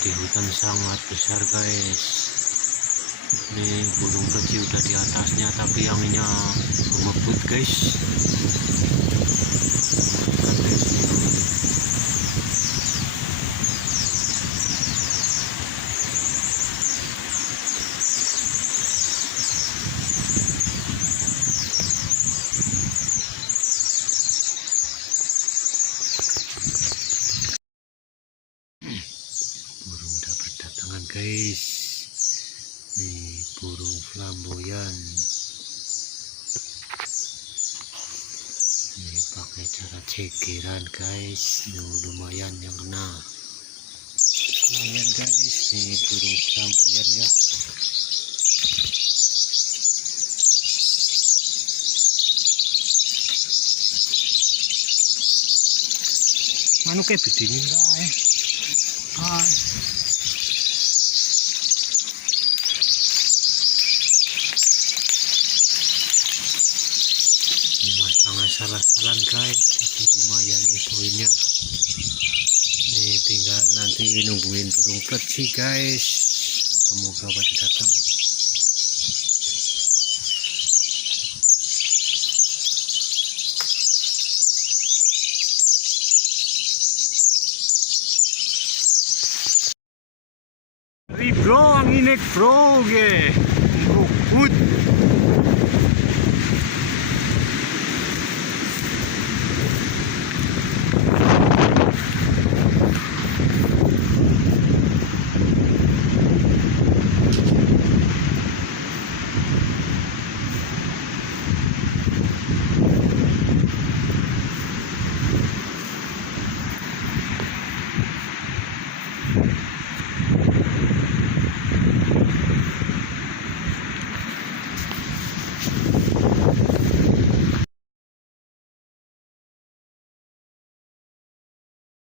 di hutan sangat besar guys. Ini burung peci udah di atasnya tapi anginnya ngebut guys. Burung udah berdatangan guys. Nih burung flamboyan. Ini pakai cara cekiran guys. Lumayan yang kena. Lumayan guys, nih burung flamboyan ya. Anu kayak bedingin lah sangat salah-salah guys, tapi lumayan nih poinnya. Nih tinggal nanti nungguin burung peci guys, semoga pada datang. Bro, anginek bro, ge, bro, good.